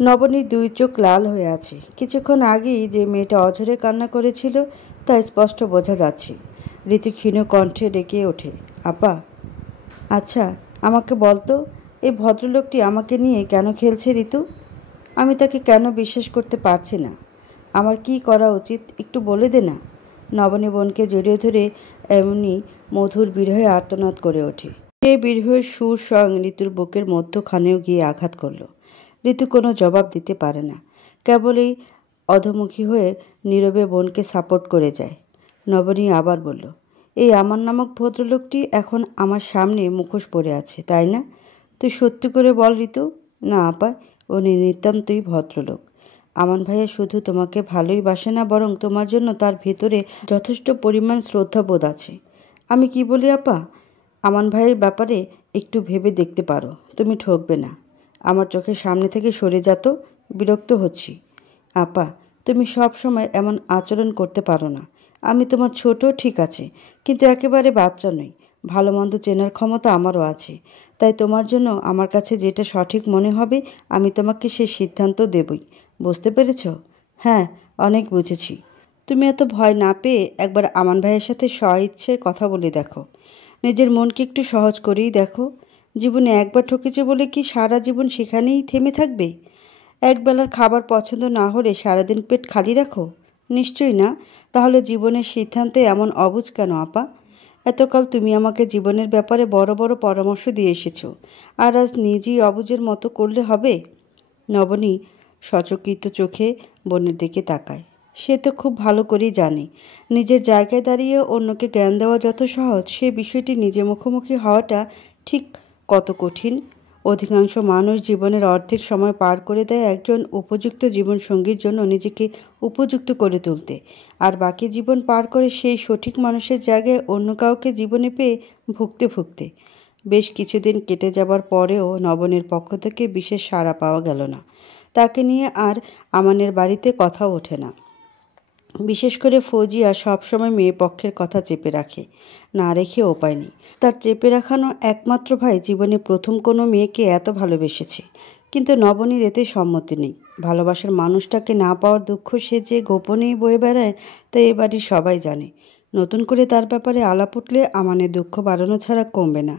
নবনীর দুই চোখ লাল হয়ে আছে। কিছুক্ষণ আগেই যে মেয়েটা অঝরে কান্না করেছিল তা স্পষ্ট বোঝা যাচ্ছে। ঋতু ক্ষীণ কণ্ঠে ডেকে ওঠে, আপা, আচ্ছা আমাকে বলতো, এই ভদ্রলোকটি আমাকে নিয়ে কেন খেলছে ঋতু? আমি তাকে কেন বিশ্বাস করতে পারছি না? আমার কি করা উচিত একটু বলে দে না। নবনী বোনকে জড়িয়ে ধরে এমনি মধুর বিরহে আর্তনাদ করে ওঠে। সেই বিরহের সুর স্বয়ং ঋতুর বুকের মধ্যখানেও গিয়ে আঘাত করল। ঋতু কোনো জবাব দিতে পারে না, কেবলই অধমুখী হয়ে নীরবে বোনকে সাপোর্ট করে যায়। নবনী আবার বলল, এই আমান নামক ভদ্রলোকটি এখন আমার সামনে মুখোশ পড়ে আছে, তাই না? তুই সত্যি করে বল ঋতু। না আপা, উনি নিতান্তই ভদ্রলোক। আমান ভাইয়া শুধু তোমাকে ভালোই বাসে না, বরং তোমার জন্য তার ভেতরে যথেষ্ট পরিমাণ শ্রদ্ধাবোধ আছে। আমি কি বলি আপা, আমান ভাইয়ের ব্যাপারে একটু ভেবে দেখতে পারো, তুমি ঠকবে না। আমার চোখের সামনে থেকে সরে যেত, বিরক্ত হচ্ছি। আপা, তুমি সব সময় এমন আচরণ করতে পারো না। আমি তোমার ছোট, ঠিক আছে, কিন্তু একেবারে বাচ্চা নই। ভালো মন্দ চেনার ক্ষমতা আমারও আছে। তাই তোমার জন্য আমার কাছে যেটা সঠিক মনে হবে আমি তোমাকে সে সিদ্ধান্ত দেবই। বুঝতে পেরেছ? হ্যাঁ, অনেক বুঝেছি। তুমি এত ভয় না পেয়ে একবার আমান ভাইয়ের সাথে স্বইচ্ছে কথা বলে দেখো। নিজের মনকে একটু সহজ করেই দেখো। জীবনে একবার ঠকেছে বলে কি সারা জীবন সেখানেই থেমে থাকবে? একবেলার খাবার পছন্দ না হলে সারাদিন পেট খালি রাখো? নিশ্চয়ই না। তাহলে জীবনের সিদ্ধান্তে এমন অবুঝ কেন আপা? এতকাল তুমি আমাকে জীবনের ব্যাপারে বড় বড় পরামর্শ দিয়ে এসেছো, আর আজ নিজেই অবুঝের মতো করলে হবে? নবনী সচকিত চোখে বোনের দিকে তাকায়। সে তো খুব ভালো করেই জানে নিজের জায়গায় দাঁড়িয়ে অন্যকে জ্ঞান দেওয়া যত সহজ, সে বিষয়টি নিজে মুখোমুখি হওয়াটা ঠিক কত কঠিন। অধিকাংশ মানুষ জীবনের অর্ধেক সময় পার করে দেয় একজন উপযুক্ত জীবনসঙ্গীর জন্য নিজেকে উপযুক্ত করে তুলতে, আর বাকি জীবন পার করে সেই সঠিক মানুষের জায়গায় অন্য কাউকে জীবনে পেয়ে ভুগতে ভুগতে। বেশ কিছুদিন কেটে যাবার পরেও নবনের পক্ষ থেকে বিশেষ সাড়া পাওয়া গেল না। তাকে নিয়ে আর আমানের বাড়িতে কথা ওঠে না। বিশেষ করে ফৌজিয়া সবসময় মেয়ে পক্ষের কথা চেপে রাখে, না রেখে উপায় নেই। তার চেপে রাখানো একমাত্র ভাই জীবনে প্রথম কোনো মেয়েকে এত ভালোবেসেছে, কিন্তু নবনীর এতে সম্মতি নেই। ভালোবাসার মানুষটাকে না পাওয়ার দুঃখ সে যে গোপনেই বয়ে বেড়ায় তা এ বাড়ির সবাই জানে। নতুন করে তার ব্যাপারে আলাপ উঠলে আমানের দুঃখ বাড়ানো ছাড়া কমবে না।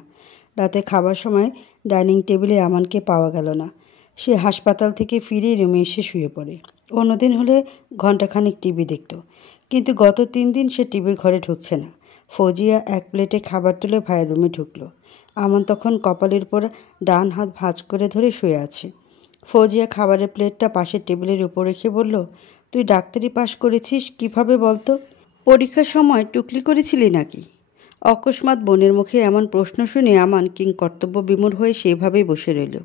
রাতে খাবার সময় ডাইনিং টেবিলে আমানকে পাওয়া গেল না। সে হাসপাতাল থেকে ফিরে রুমে এসে শুয়ে পড়ে। অন্যদিন হলে ঘণ্টাখানিক টিভি দেখত, কিন্তু গত 3 দিন সে টিভির ঘরে ঢুকছে না। ফৌজিয়া এক প্লেটে খাবার তুলে ভাইয়ের রুমে ঢুকলো। আমান তখন কপালের উপর ডান হাত ভাঁজ করে ধরে শুয়ে আছে। ফৌজিয়া খাবারের প্লেটটা পাশের টেবিলের উপর রেখে বলল, তুই ডাক্তারি পাশ করেছিস কিভাবে বলতো? পরীক্ষার সময় টুকলি করেছিলি নাকি? অকস্মাৎ বোনের মুখে এমন প্রশ্ন শুনে আমান কিং কর্তব্য বিমূঢ় হয়ে সেভাবেই বসে রইল।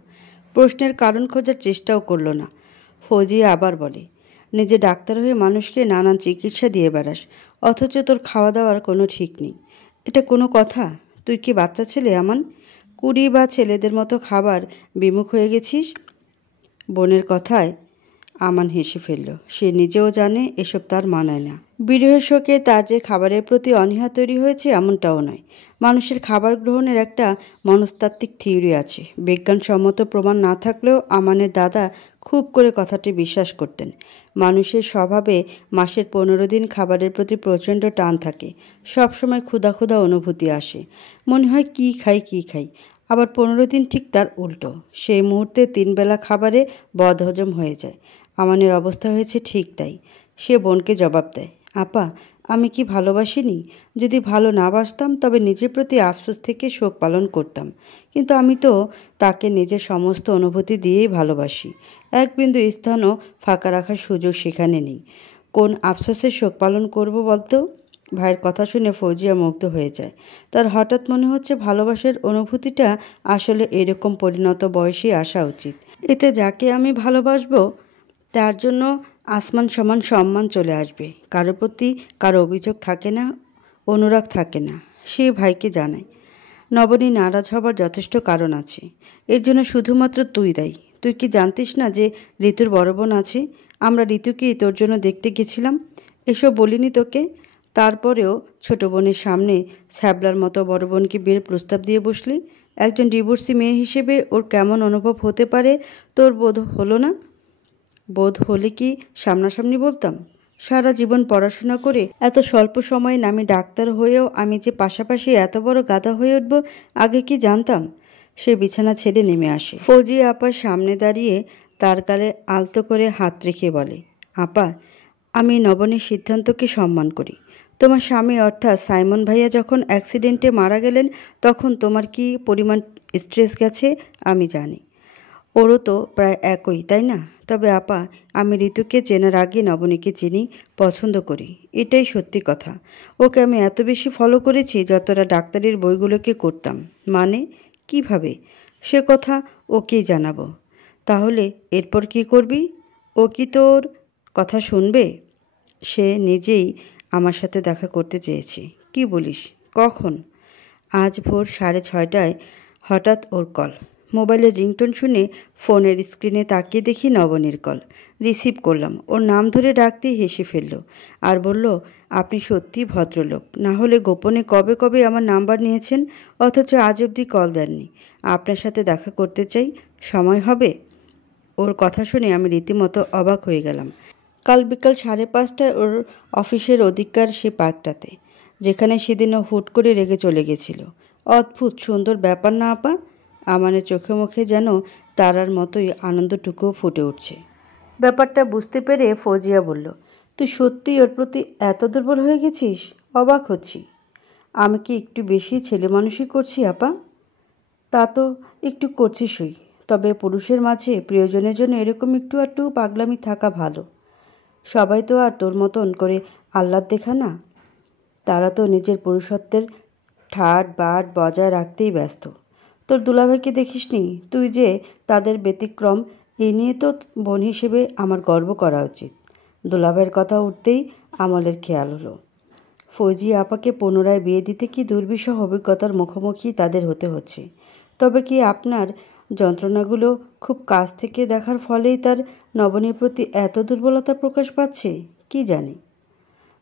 প্রশ্নের কারণ খোঁজার চেষ্টাও করল না। ফৌজিয়া আবার বলে, নিজে ডাক্তার হয়ে মানুষকে নানান চিকিৎসা দিয়ে বেড়াস, অথচ তোর খাওয়া দাওয়ার কোনো ঠিক নেই। এটা কোনো কথা? তুই কি বাচ্চা ছেলে আমান? 20 বা ছেলেদের মতো খাবার বিমুখ হয়ে গেছিস। বোনের কথায় আমান হেসে ফেলল। সে নিজেও জানে এসব তার মানায় না। বিরহের শোকে তার যে খাবারের প্রতি অনীহা তৈরি হয়েছে এমনটাও নয়। মানুষের খাবার গ্রহণের একটা মনস্তাত্ত্বিক থিওরি আছে। বিজ্ঞানসম্মত প্রমাণ না থাকলেও আমানের দাদা খুব করে কথাটি বিশ্বাস করতেন। মানুষের স্বভাবে মাসের 15 দিন খাবারের প্রতি প্রচণ্ড টান থাকে। সবসময় ক্ষুধা ক্ষুধা অনুভূতি আসে, মনে হয় কী খাই। আবার 15 দিন ঠিক তার উল্টো। সেই মুহূর্তে 3 বেলা খাবারে বদহজম হয়ে যায়। আমানের অবস্থা হয়েছে ঠিক তাই। সে বোনকে জবাব দেয়, আপা, আমি কি ভালোবাসিনি? যদি ভালো না বাসতাম তবে নিজের প্রতি আফসোস থেকে শোক পালন করতাম, কিন্তু আমি তো তাকে নিজের সমস্ত অনুভূতি দিয়েই ভালোবাসি। এক বিন্দু স্থানও ফাঁকা রাখার সুযোগ সেখানে নেই। কোন আফসোসের শোক পালন করব বলতো? ভাইয়ের কথা শুনে ফৌজিয়া মুগ্ধ হয়ে যায়। তার হঠাৎ মনে হচ্ছে ভালোবাসার অনুভূতিটা আসলে এরকম পরিণত বয়সেই আসা উচিত। এতে যাকে আমি ভালোবাসবো তার জন্য আসমান সমান সম্মান চলে আসবে। কারো প্রতি কারো অভিযোগ থাকে না, অনুরাগ থাকে না। সে ভাইকে জানায়, নবনী নারাজ হবার যথেষ্ট কারণ আছে। এর জন্য শুধুমাত্র তুই দায়ী। তুই কি জানতিস না যে ঋতুর বড় বোন আছে? আমরা ঋতুকেই তোর জন্য দেখতে গেছিলাম। এসব বলিনি তোকে? তারপরেও ছোট বোনের সামনে ছ্যাবলার মতো বড় বোনকে বিয়ের প্রস্তাব দিয়ে বসলি। একজন ডিভোর্সি মেয়ে হিসেবে ওর কেমন অনুভব হতে পারে তোর বোধ হলো না? বোধ হলে কি সামনাসামনি বলতাম? সারা জীবন পড়াশোনা করে এত স্বল্প সময়ে নামি ডাক্তার হয়েও আমি যে পাশাপাশি এত বড় গাধা হয়ে উঠব আগে কি জানতাম? সে বিছানা ছেড়ে নেমে আসে। ফৌজিয়া আপার সামনে দাঁড়িয়ে তার গালে আলতো করে হাত রেখে বলে, আপা, আমি নবনীর সিদ্ধান্তকে সম্মান করি। তোমার স্বামী অর্থাৎ সাইমন ভাইয়া যখন অ্যাক্সিডেন্টে মারা গেলেন তখন তোমার কি পরিমাণ স্ট্রেস গেছে আমি জানি। ওরও তো প্রায় একই, তাই না? তবে আপা, আমি ঋতুকে চেনার আগে নবনীকে চিনি, পছন্দ করি, এটাই সত্যি কথা। ওকে আমি এত বেশি ফলো করেছি যতটা ডাক্তারির বইগুলোকে করতাম। মানে কিভাবে? সে কথা ওকেই জানাবো। তাহলে এরপর কি করবি? ও কি তোর কথা শুনবে? সে নিজেই আমার সাথে দেখা করতে চেয়েছে। কি বলিস? কখন? আজ ভোর 6:30টায় হঠাৎ ওর কল। মোবাইলের রিংটোন শুনে ফোনের স্ক্রিনে তাকিয়ে দেখি নবনীর কল। রিসিভ করলাম। ওর নাম ধরে ডাকতেই হেসে ফেলল আর বলল, আপনি সত্যিই ভদ্রলোক। না হলে গোপনে কবে কবে আমার নাম্বার নিয়েছেন, অথচ আজ অবধি কল দেননি। আপনার সাথে দেখা করতে চাই, সময় হবে? ওর কথা শুনে আমি রীতিমতো অবাক হয়ে গেলাম। কাল বিকাল 5:30টায় ওর অফিসের ওদিককার সে পার্কটাতে, যেখানে সেদিনও হুট করে রেগে চলে গেছিল। অদ্ভুত সুন্দর ব্যাপার না আপা? আমানের চোখে মুখে যেন তারার মতোই আনন্দটুকুও ফুটে উঠছে। ব্যাপারটা বুঝতে পেরে ফৌজিয়া বলল, তুই সত্যিই ওর প্রতি এত দুর্বল হয়ে গেছিস? অবাক হচ্ছি। আমি কি একটু বেশি ছেলে মানুষই করছি আপা? তা তো একটু করছিসই, তবে পুরুষের মাঝে প্রিয়জনের জন্য এরকম একটু আধটু পাগলামি থাকা ভালো। সবাই তো আর তোর মতন করে আহ্লাদ দেখা না। তারা তো নিজের পুরুষত্বের ঠাট বাট বজায় রাখতেই ব্যস্ত। তোর দুলাভাইকে দেখিসনি? তুই যে তাদের ব্যতিক্রম, এ নিয়ে তো বোন হিসেবে আমার গর্ব করা উচিত। দুলাভাইয়ের কথা উঠতেই আমলের খেয়াল হলো, ফৌজিয়া আপাকে পুনরায় বিয়ে দিতে কি দুর্বিষহ অভিজ্ঞতার মুখোমুখি তাদের হতে হচ্ছে। তবে কি আপনার যন্ত্রণাগুলো খুব কাছ থেকে দেখার ফলেই তার নবনীর প্রতি এত দুর্বলতা প্রকাশ পাচ্ছে? কি জানি।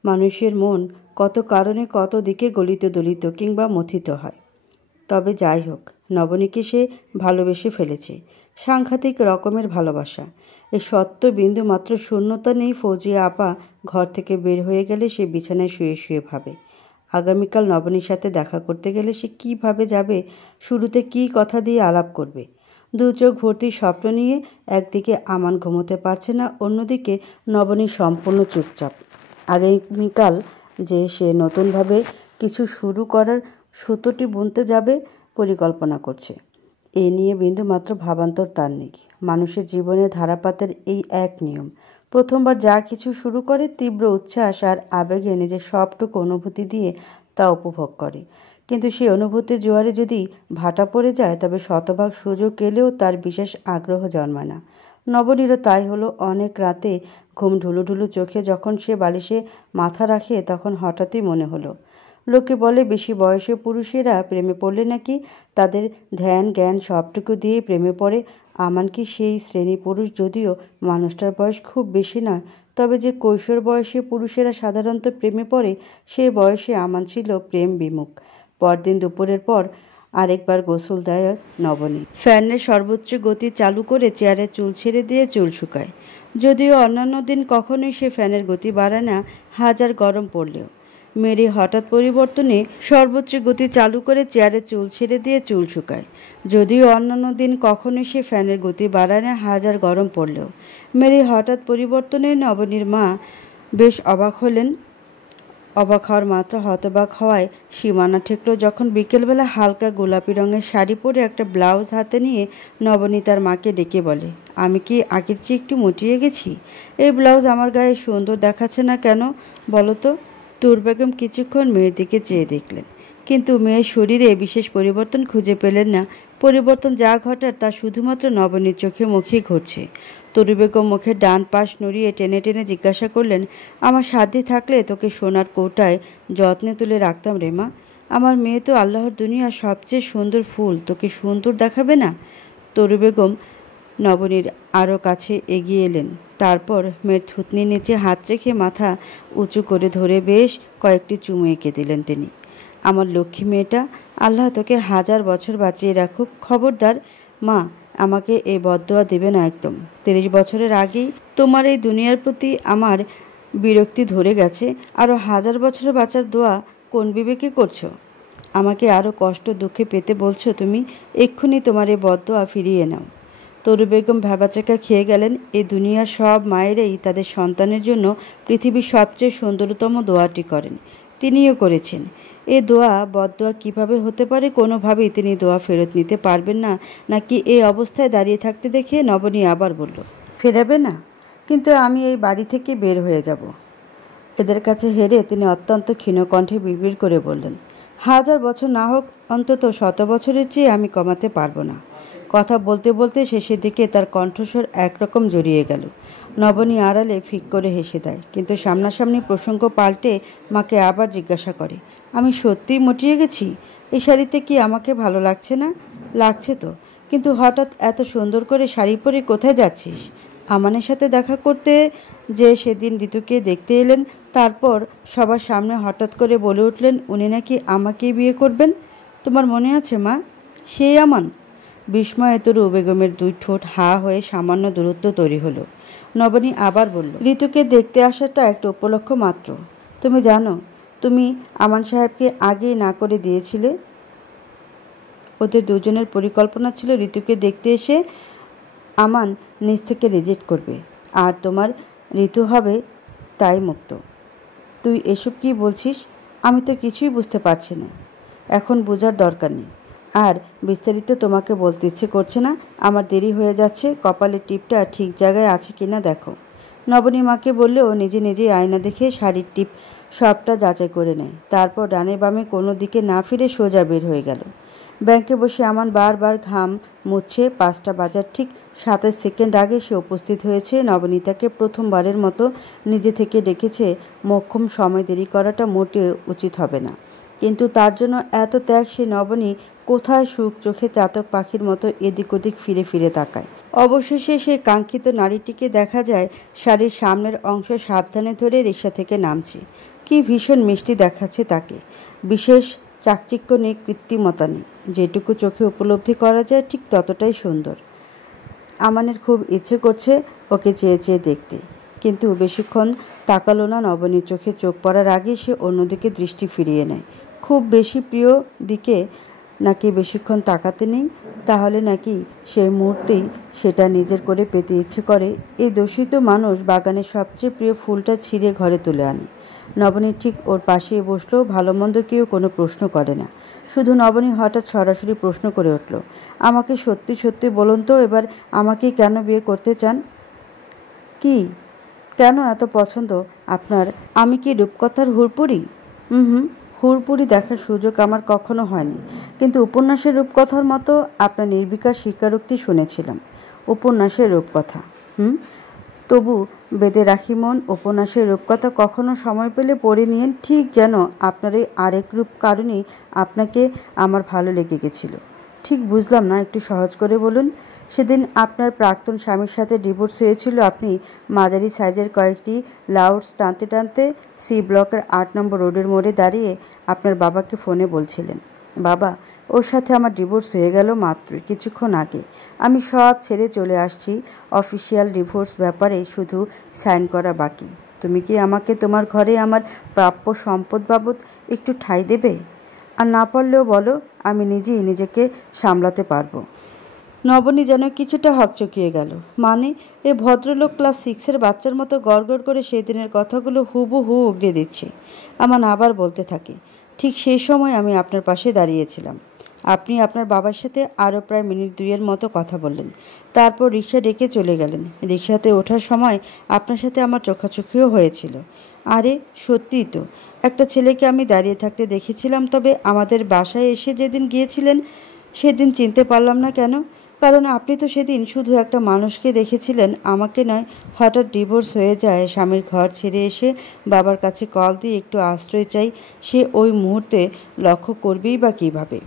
মানুষের মন কত কারণে কত দিকে গলিত দলিত কিংবা মথিত হয়। তবে যাই হোক, নবনীকে সে ভালোবেসে ফেলেছে। সাংঘাতিক রকমের ভালোবাসা। এই সত্য বিন্দু মাত্র শূন্যতা নেই। ফৌজিয়া আপা ঘর থেকে বের হয়ে গেলে সে বিছানায় শুয়ে শুয়ে ভাবে, আগামীকাল নবনীর সাথে দেখা করতে গেলে সে কীভাবে যাবে, শুরুতে কী কথা দিয়ে আলাপ করবে। দু চোখ ভর্তি স্বপ্ন নিয়ে একদিকে আমান ঘুমোতে পারছে না, অন্যদিকে নবনী সম্পূর্ণ চুপচাপ। আগামীকাল যে সে নতুনভাবে কিছু শুরু করার সুতোটি বুনতে যাবে পরিকল্পনা করছে, এ নিয়ে বিন্দুমাত্র ভাবান্তর তার নেই। মানুষের জীবনের ধারাপাতের এই এক নিয়ম, প্রথমবার যা কিছু শুরু করে তীব্র উচ্ছ্বাস আর আবেগে নিজের সবটুকু অনুভূতি দিয়ে তা উপভোগ করে। কিন্তু সেই অনুভূতির জোয়ারে যদি ভাটা পড়ে যায় তবে শতভাগ সুযোগ এলেও তার বিশেষ আগ্রহ জন্মায় না। নবনীরও তাই হলো। অনেক রাতে ঘুম ঢুলুঢুলু চোখে যখন সে বালিশে মাথা রাখে তখন হঠাৎই মনে হলো, লোকে বলে বেশি বয়সী পুরুষেরা প্রেমে পড়লে নাকি তাদের ধ্যান জ্ঞান সবটুকু দিয়ে প্রেমে পড়ে। আমান কি সেই শ্রেণী পুরুষ? যদিও মানুষটার বয়স খুব বেশি নয়, তবে যে কৈশোর বয়সে পুরুষেরা সাধারণত প্রেমে পড়ে সেই বয়সে আমান ছিল প্রেম বিমুখ। পরদিন দুপুরের পর আরেকবার গোসল দেয় নবনী। ফ্যানের সর্বোচ্চ গতি চালু করে চেয়ারে চুল ছেড়ে দিয়ে চুল শুকায়। যদিও অন্যান্য দিন কখনোই সে ফ্যানের গতি বাড়ায় না, হাজার গরম পড়লেও। মেরি হঠাৎ পরিবর্তনে সর্বোচ্চ গতি চালু করে চেয়ারে চুল ছেড়ে দিয়ে চুল শুকায়। যদিও অন্যান্য দিন কখনোই সে ফ্যানের গতি বাড়ায় না, হাজার গরম পড়লেও। মেরি হঠাৎ পরিবর্তনে নবনীর মা বেশ অবাক হলেন। অবাক হওয়ার মাত্রা হতবাক হওয়ায় সীমানা ঠেকল যখন বিকেলবেলা হালকা গোলাপি রঙের শাড়ি পরে একটা ব্লাউজ হাতে নিয়ে নবনী তার মাকে ডেকে বলে, আমি কি আগের চেয়ে একটু মুটিয়ে গেছি? এই ব্লাউজ আমার গায়ে সুন্দর দেখাচ্ছে না কেন বলো তো? তুর বেগম কিছুক্ষণ মেয়ের দিকে চেয়ে দেখলেন, কিন্তু মেয়ের শরীরে বিশেষ পরিবর্তন খুঁজে পেলেন না। পরিবর্তন যা ঘটার তা শুধুমাত্র নবনীর চোখে মুখেই ঘটছে। তরু বেগম মুখের ডান পাশ নড়িয়ে টেনে টেনে জিজ্ঞাসা করলেন, আমার সাধ্যে থাকলে তোকে সোনার কৌটায় যত্নে তুলে রাখতাম রে মা। আমার মেয়ে তো আল্লাহর দুনিয়ার সবচেয়ে সুন্দর ফুল, তোকে সুন্দর দেখাবে না? তরু বেগম নবনীর আরও কাছে এগিয়ে এলেন। তারপর মেয়ের থুতনির নিচে হাত রেখে মাথা উঁচু করে ধরে বেশ কয়েকটি চুমু এঁকে দিলেন তিনি। আমার লক্ষ্মী মেয়েটা, আল্লাহ তোকে হাজার বছর বাঁচিয়ে রাখুক। খবরদার মা, আমাকে এই বদদোয়া দেবে না একদম। 30 বছরের আগেই তোমার এই দুনিয়ার প্রতি আমার বিরক্তি ধরে গেছে, আরও 1000 বছর বাঁচার দোয়া কোন বিবেকে করছো? আমাকে আরও কষ্ট দুঃখে পেতে বলছো তুমি? এক্ষুনি তোমার এই বদদোয়া ফিরিয়ে নাও। তরু বেগম ভ্যাবাচাকা খেয়ে গেলেন। এই দুনিয়ার সব মায়েরাই তাদের সন্তানের জন্য পৃথিবীর সবচেয়ে সুন্দরতম দোয়াটি করেন। তিনিও করেছেন। এ দোয়া বদদোয়া কিভাবে হতে পারে? কোনোভাবেই তিনি দোয়া ফেরত নিতে পারবেন না নাকি? এই অবস্থায় দাঁড়িয়ে থাকতে দেখে নবনী আবার বলল, ফেরাবে না? কিন্তু আমি এই বাড়ি থেকে বের হয়ে যাব। এদের কাছে হেরে তিনি অত্যন্ত ক্ষীণ কণ্ঠে বিড়বিড় করে বললেন, 1000 বছর না হোক, অন্তত 100 বছরের চেয়ে আমি কমাতে পারবো না। কথা বলতে বলতে শেষের দিকে তার কণ্ঠস্বর একরকম জড়িয়ে গেল। নবনী আড়ালে ফিক করে হেসে দেয়, কিন্তু সামনাসামনি প্রসঙ্গ পাল্টে মাকে আবার জিজ্ঞাসা করে, আমি সত্যিই মটিয়ে গেছি? এই শাড়িতে কি আমাকে ভালো লাগছে না? লাগছে তো, কিন্তু হঠাৎ এত সুন্দর করে শাড়ি পরে কোথায় যাচ্ছিস? আমানের সাথে দেখা করতে যে সেদিন ঋতুকে দেখতে এলেন, তারপর সবার সামনে হঠাৎ করে বলে উঠলেন উনি নাকি আমাকেই বিয়ে করবেন। তোমার মনে আছে মা, সেই আমান? বিস্ময়ে তরু বেগমের 2 ঠোঁট হা হয়ে সামান্য দূরত্ব তৈরি হলো। নবনী আবার বলল, ঋতুকে দেখতে আসাটা একটা উপলক্ষ মাত্র। তুমি জানো, তুমি আমান সাহেবকে আগেই না করে দিয়েছিলে। ওদের দুজনের পরিকল্পনা ছিল ঋতুকে দেখতে এসে আমান নিজ থেকে রিজেক্ট করবে, আর তোমার ঋতু হবে তাই মুক্ত। তুই এসব কি বলছিস? আমি তো কিছুই বুঝতে পারছি না। এখন বোঝার দরকার নেই, আর বিস্তারিত তোমাকে বলতে ইচ্ছে করছে না। আমার দেরি হয়ে যাচ্ছে। কপালের টিপটা ঠিক জায়গায় আছে কিনা দেখো। নবনী মাকে বললেও নিজে নিজেই আয়না দেখে শাড়ির টিপ সবটা যাচাই করে নেয়। তারপর ডানে বামে কোনো দিকে না ফিরে সোজা বের হয়ে গেল। ব্যাংকে বসে আমান বারবার ঘাম মুছছে। 5টা বাজার ঠিক 27 সেকেন্ড আগে সে উপস্থিত হয়েছে। নবনীতাকে প্রথমবারের মতো নিজে থেকে ডেকেছে। মোক্ষম সময় দেরি করাটা মোটেও উচিত হবে না, কিন্তু তার জন্য এত ত্যাগ? সে নবনী কোথায় সুখ? চোখে চাতক পাখির মতো এদিক ওদিক ফিরে ফিরে তাকায়। অবশেষে সে কাঙ্ক্ষিত নারীটিকে দেখা যায় শাড়ির সামনের অংশ সাবধানে ধরে রিকশা থেকে নামছে। কি ভীষণ মিষ্টি দেখাচ্ছে তাকে। বিশেষ চাকচিক্য নেই, কৃত্রিমতা নেই। যেটুকু চোখে উপলব্ধি করা যায় ঠিক ততটাই সুন্দর। আমানের খুব ইচ্ছে করছে ওকে চেয়ে চেয়ে দেখতে, কিন্তু বেশিক্ষণ তাকালো না। নবনীর চোখে চোখ পড়ার আগে সে অন্যদিকে দৃষ্টি ফিরিয়ে নেয়। খুব বেশি প্রিয় দিকে নাকি বেশিক্ষণ তাকাতে নেই? তাহলে নাকি সেই মুহূর্তেই সেটা নিজের করে পেতে ইচ্ছে করে? এই দূষিত মানুষ বাগানের সবচেয়ে প্রিয় ফুলটা ছিঁড়ে ঘরে তুলে আনে। নবনী ঠিক ওর পাশে বসলো। ভালো মন্দ কেউ কোনো প্রশ্ন করে না। শুধু নবনী হঠাৎ সরাসরি প্রশ্ন করে উঠল, আমাকে সত্যি সত্যি বলুন তো, এবার আমাকে কেন বিয়ে করতে চান? কি, কেন এত পছন্দ আপনার? আমি কি রূপকথার হুড়পুরি? হুড়পুরি দেখার সুযোগ আমার কখনো হয়নি, কিন্তু উপন্যাসের রূপকথার মতো আপনার নির্বিকার স্বীকারোক্তি শুনেছিলাম। উপন্যাসের রূপকথা? তবু বেঁধে রাখি মন। উপন্যাসের রূপকথা কখনো সময় পেলে পড়ে নিয়েন, ঠিক যেন আপনার এই আরেক রূপ কারণেই আপনাকে আমার ভালো লেগে গেছিল। ঠিক বুঝলাম না, একটু সহজ করে বলুন। সেদিন আপনার প্রাক্তন স্বামীর সাথে ডিভোর্স হয়েছিল। আপনি মাঝারি সাইজের কয়েকটি লাউডস টানতে টানতে সি ব্লকের 8 নম্বর রোডের মোড়ে দাঁড়িয়ে আপনার বাবাকে ফোনে বলছিলেন, বাবা, ওর সাথে আমার ডিভোর্স হয়ে গেল মাত্র কিছুক্ষণ আগে। আমি সব ছেড়ে চলে আসছি। অফিসিয়াল ডিভোর্স ব্যাপারে শুধু সাইন করা বাকি। তুমি কি আমাকে তোমার ঘরে আমার প্রাপ্য সম্পদ বাবদ একটু ঠাঁই দেবে? আর না পারলেও বলো, আমি নিজেই নিজেকে সামলাতে পারবো। নবনী যেন কিছুটা হকচকিয়ে গেল। মানে, এ ভদ্রলোক ক্লাস 6-এর বাচ্চার মতো গড়গড় করে সেই দিনের কথাগুলো হুবহু উগড়ে দিচ্ছে। আমান আবার বলতে থাকে, ঠিক সেই সময় আমি আপনার পাশে দাঁড়িয়েছিলাম। আপনি আপনার বাবার সাথে আরও প্রায় মিনিট 2-এর মতো কথা বললেন। তারপর রিকশা ডেকে চলে গেলেন। রিকশাতে ওঠার সময় আপনার সাথে আমার চোখাচোখিও হয়েছিল। আরে সত্যিই তো, একটা ছেলেকে আমি দাঁড়িয়ে থাকতে দেখেছিলাম। তবে আমাদের বাসায় এসে যেদিন গিয়েছিলেন সেদিন চিনতে পারলাম না কেন? কারণ আপনি তো সেদিন শুধু একটা মানুষকে দেখেছিলেন, আমাকে নয়। হঠাৎ ডিভোর্স হয়ে যায়, স্বামীর ঘর ছেড়ে এসে বাবার কাছে কল দিয়ে একটু আশ্রয় চাই, সে ওই মুহূর্তে লক্ষ্য করবেই বা কীভাবে?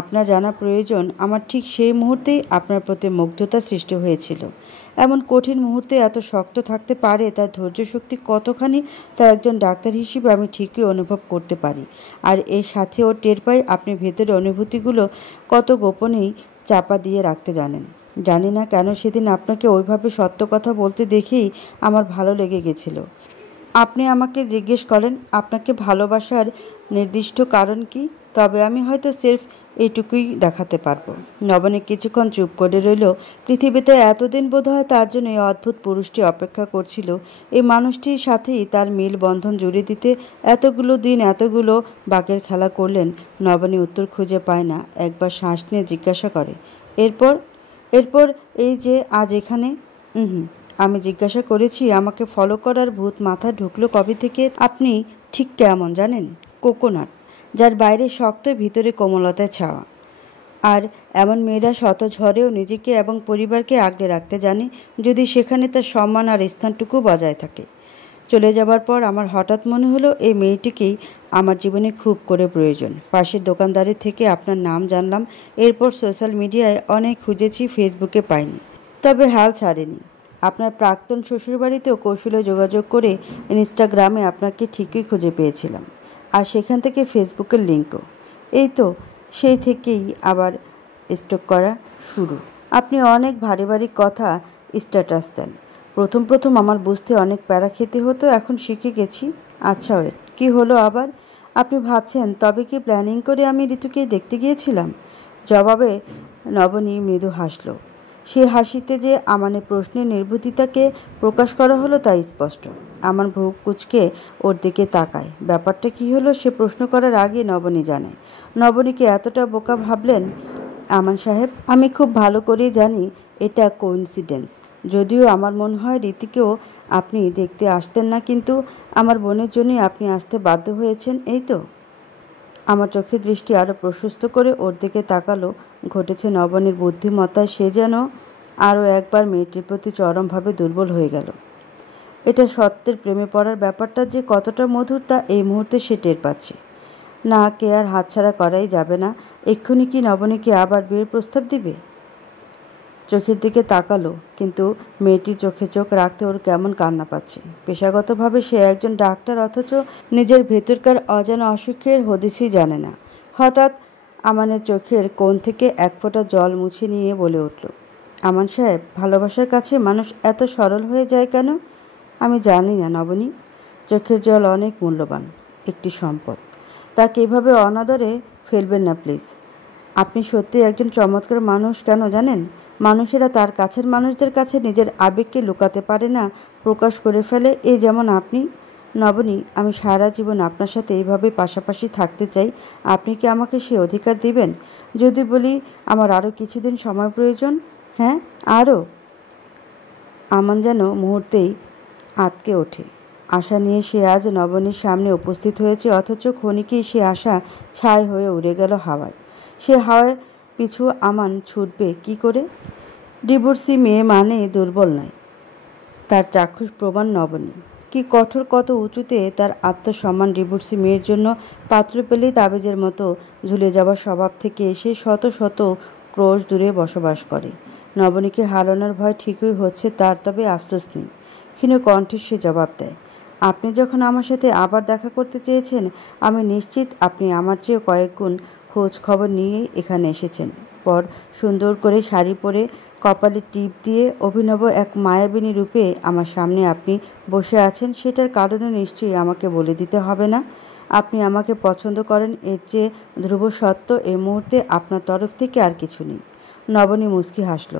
আপনার জানা প্রয়োজন। আমার ঠিক সেই মুহূর্তেই আপনার প্রতি মুগ্ধতা সৃষ্টি হয়েছিল। এমন কঠিন মুহূর্তে এত শক্ত থাকতে পারে, তার ধৈর্য শক্তি কতখানি তা একজন ডাক্তার হিসেবে আমি ঠিকই অনুভব করতে পারি। আর এর সাথেও টের পাই আপনি ভেতরের অনুভূতিগুলো কত গোপনেই চাপা দিয়ে রাখতে জানেন। জানি না কেন সেদিন আপনাকে ওইভাবে সত্য কথা বলতে দেখেই আমার ভালো লেগে গেছিল। আপনি আমাকে জিজ্ঞেস করেন আপনাকে ভালোবাসার নির্দিষ্ট কারণ কি, তবে আমি হয়তো সির্ফ এইটুকুই দেখাতে পারবো। নবনীত কিছুক্ষণ চুপ করে রইল। পৃথিবীতে এতদিন বোধহয় তার জন্য এই অদ্ভুত পুরুষটি অপেক্ষা করছিল। এই মানুষটির সাথেই তার মিল বন্ধন জুড়ে দিতে এতগুলো দিন এতগুলো বাকের খেলা করলেন। নবনী উত্তর খুঁজে পায় না। একবার শ্বাস নিয়ে জিজ্ঞাসা করে, এরপর এরপর এই যে আজ এখানে। হুম, আমি জিজ্ঞাসা করেছি আমাকে ফলো করার ভূত মাথায় ঢুকলো কবে থেকে? আপনি ঠিক কেমন জানেন? কোকোনাট, যার বাইরে শক্ত ভিতরে কোমলতায় ছাওয়া। আর এমন মেয়েরা শত ঝড়েও নিজেকে এবং পরিবারকে আগলে রাখতে জানে, যদি সেখানে তার সম্মান আর স্থানটুকু বজায় থাকে। চলে যাবার পর আমার হঠাৎ মনে হলো এই মেয়েটিকেই আমার জীবনে খুব করে প্রয়োজন। পাশের দোকানদারের থেকে আপনার নাম জানলাম। এরপর সোশ্যাল মিডিয়ায় অনেক খুঁজেছি, ফেসবুকে পাইনি, তবে হাল ছাড়েনি। আপনার প্রাক্তন শ্বশুরবাড়িতেও কৌশলে যোগাযোগ করে ইনস্টাগ্রামে আপনাকে ঠিকই খুঁজে পেয়েছিলাম, আর সেখান থেকে ফেসবুকের লিঙ্কও। এই তো সেই থেকেই আবার স্টক করা শুরু। আপনি অনেক ভারী ভারী কথা স্ট্যাটাস দেন। প্রথম প্রথম আমার বুঝতে অনেক প্যারা খেতে হতো, এখন শিখে গেছি। আচ্ছা ওয়েট, কী হলো আবার? আপনি ভাবছেন তবে কি প্ল্যানিং করে আমি ঋতুকে দেখতে গিয়েছিলাম? জবাবে নবনী মৃদু হাসল। সে হাসিতে যে আমানের প্রশ্নের নির্বুদ্ধিতাকে প্রকাশ করা হলো তা স্পষ্ট। আমার ভ্রু কুঁচকে ওর দিকে তাকায়। ব্যাপারটা কী হলো সে প্রশ্ন করার আগে নবনী জানে। নবনীকে এতটা বোকা ভাবলেন আমান সাহেব? আমি খুব ভালো করেই জানি এটা কোইন্সিডেন্স। যদিও আমার মনে হয় রীতিকেও আপনি দেখতে আসতেন না, কিন্তু আমার বোনের জন্যই আপনি আসতে বাধ্য হয়েছেন, এই তো? আমার চোখের দৃষ্টি আরও প্রশস্ত করে ওর দিকে তাকালো। ঘটেছে নবনীর বুদ্ধিমত্তায় সে যেন আরও একবার মেয়েটির প্রতি চরমভাবে দুর্বল হয়ে গেল। এটা সত্যের প্রেমে পড়ার ব্যাপারটা যে কতটা মধুর তা এই মুহূর্তে সে টের পাচ্ছে। না, কে আর হাতছাড়া করাই যাবে না। এক্ষুনি কি নবনীকে আবার বিয়ের প্রস্তাব দিবে? চোখের দিকে তাকালো, কিন্তু মেয়েটির চোখে চোখ রাখতে ওর কেমন কান্না পাচ্ছে। পেশাগতভাবে সে একজন ডাক্তার, অথচ নিজের ভেতরকার অজানা অসুখের হদিসই জানে না। হঠাৎ আমানের চোখের কোণ থেকে এক ফোঁটা জল মুছে নিয়ে বলে উঠল, আমান সাহেব, ভালোবাসার কাছে মানুষ এত সরল হয়ে যায় কেন? আমি জানি না নবনী। চোখের জল অনেক মূল্যবান একটি সম্পদ, তাকে এভাবে অনাদরে ফেলবেন না প্লিজ। আপনি সত্যি একজন চমৎকার মানুষ। কেন জানেন? মানুষেরা তার কাছের মানুষদের কাছে নিজের আবেগকে লুকাতে পারে না, প্রকাশ করে ফেলে, এই যেমন আপনি। নবনী, আমি সারা জীবন আপনার সাথে এইভাবে পাশাপাশি থাকতে চাই। আপনি কি আমাকে সেই অধিকার দিবেন? যদি বলি আমার আরও কিছুদিন সময় প্রয়োজন? হ্যাঁ, আরও। আমান যেন মুহূর্তেই আঁতকে ওঠে। আশা নিয়ে সে আজ নবনীর সামনে উপস্থিত হয়েছে, অথচ ক্ষণিকেই সে আশা ছাই হয়ে উড়ে গেল হাওয়ায়। সে হাওয়ায় পিছু আমান ছুটবে কি করে? ডিভোর্সি মেয়ে মানে দুর্বল নয়, তার চাক্ষুষ প্রমাণ নবনী। কি কঠোর, কত উঁচুতে তার আত্মসম্মান! ডিভোর্সি মেয়ের জন্য পাত্র পেলেই তাবিজের মতো ঝুলে যাওয়ার স্বভাব থেকে এসে শত শত ক্রোশ দূরে বসবাস করে। নবনীকে হারানোর ভয় ঠিকই হচ্ছে তার, তবে আফসোস নেই। ক্ষীণ কণ্ঠে সে জবাব দেয়, আপনি যখন আমার সাথে আবার দেখা করতে চেয়েছেন, আমি নিশ্চিত আপনি আমার চেয়ে কয়েক গুণ খোঁজ খবর নিয়েই এখানে এসেছেন। পর সুন্দর করে শাড়ি পরে কপালে টিপ দিয়ে অভিনব এক মায়াবিনী রূপে আমার সামনে আপনি বসে আছেন, সেটার কারণে নিশ্চয়ই আমাকে বলে দিতে হবে না। আপনি আমাকে পছন্দ করেন, এর চেয়ে ধ্রুব সত্য এই মুহূর্তে আপনার তরফ থেকে আর কিছু নেই। নবনী মুচকি হাসল,